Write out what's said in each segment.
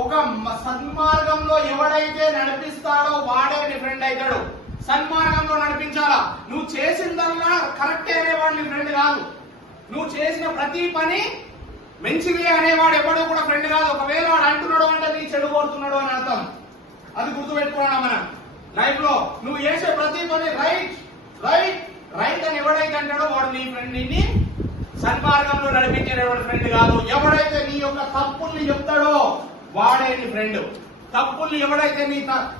ఒక సన్మార్గంలో ఎవడైతే నడిపిస్తాడో వాడే నీ ఫ్రెండ్ అవుతాడు. సన్మార్గంలో నడిపించాలా. నువ్వు చేసిందల్లా కరెక్టే అనేవాడు నీ ఫ్రెండ్ కాదు. నువ్వు చేసిన ప్రతి పని మంచిది అనేవాడు ఎవడో కూడా ఫ్రెండ్ కాదు. ఒకవేళ వాడు అంటున్నాడు అంటే నీ చెడు కోరుతున్నాడు అని అర్థం. అది గుర్తుపెట్టుకోవడం మనం లైఫ్ లో. నువ్వు చేసే ప్రతి పని రైట్ రైట్ రైట్ అని ఎవడైతే అంటాడో వాడు నీ ఫ్రెండ్. నిన్ను సన్మార్గంలో నడిపించేవాడు ఫ్రెండ్ కాదు. ఎవడైతే నీ యొక్క తప్పుల్ని చెప్తాడో వాడే నీ ఫ్రెండ్. తప్పుల్ని ఎవడైతే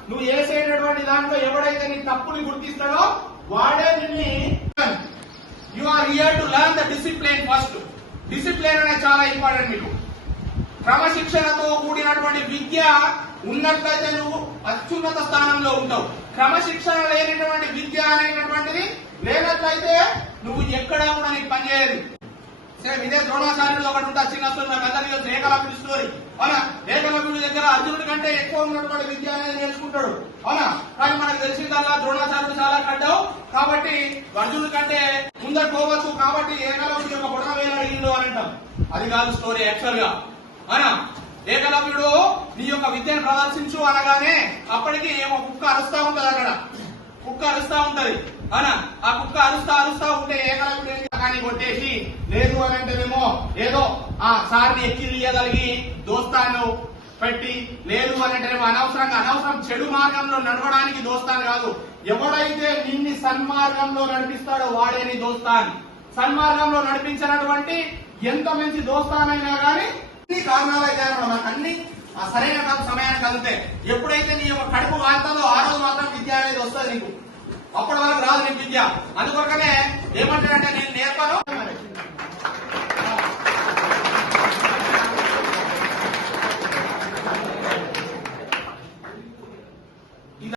నువ్వు చేసేటటువంటి దాంట్లో ఎవడైతే నీ తప్పుని గుర్తిస్తాడో వాడే నిన్ను. You are here to learn the discipline first. Discipline అనేది చాలా ఇంపార్టెంట్. మీకు క్రమశిక్షణతో కూడినటువంటి విద్య ఉన్నట్లయితే నువ్వు అత్యున్నత స్థానంలో ఉంటావు. క్రమశిక్షణ లేనటువంటి విద్య అనేటటువంటిది లేనట్లయితే నువ్వు ఎక్కడా కూడా నీకు పనిచేయదు. సేమ్ ఇదే ద్రోణాచార్యుడు ఒకటి ఉంటా చిన్న నాకు అందరికీ ఏకలవ్యుడి స్టోరీ. అవునా, ఏకలవ్యుడి దగ్గర అర్జునుడి కంటే ఎక్కువ ఉన్నటువంటి విద్య అనేది నేర్చుకుంటాడు. అవునా, కానీ మనకు తెలిసిందల్లా ద్రోణాచార్యుడు చాలా కడ్డావు కాబట్టి అర్జునుడి కంటే ముందర పోవచ్చు కాబట్టి ఏకలవ్యుడి యొక్క బుడన వేలాడిండు అని అంటాం. అది కాదు స్టోరీ యాక్చువల్ గా. అవునా, ఏకలవ్యుడు నీ యొక్క విద్యను ప్రదర్శించు అనగానే అప్పటికి ఒక కుక్క అరుస్తా ఉంటది. అక్కడ కుక్క అరుస్తా ఉంటది. అవునా, ఆ కుక్క అరుస్తా అరుస్తా ఉంటే ఏకలవ్యుడు కానీ కొట్టేసి లేదు అని అంటేనేమో ఏదో ఆ సార్ని ఎక్కిరియగలిగి దోస్తాను పెట్టి లేదు అని అంటేనేమో అనవసరం చెడు మార్గంలో నడవడానికి దోస్తాను కాదు. ఎవడైతే నిన్ను సన్మార్గంలో నడిపిస్తాడో వాడే నీ దోస్తాన్. సన్మార్గంలో నడిపించినటువంటి ఎంత మంచి దోస్తానైనా కానీ కారణాలు అయితే మనకు అన్ని సరైన సమయానికి కలిగితే ఎప్పుడైతే నీ యొక్క కడుపు వార్తలో ఆ రోజు మాత్రం విద్య అనేది వస్తుంది నీకు. అప్పటి వరకు రాదు నీకు విద్య. అందుకొరకనే ఏమంటాడంటే నేను నేర్పను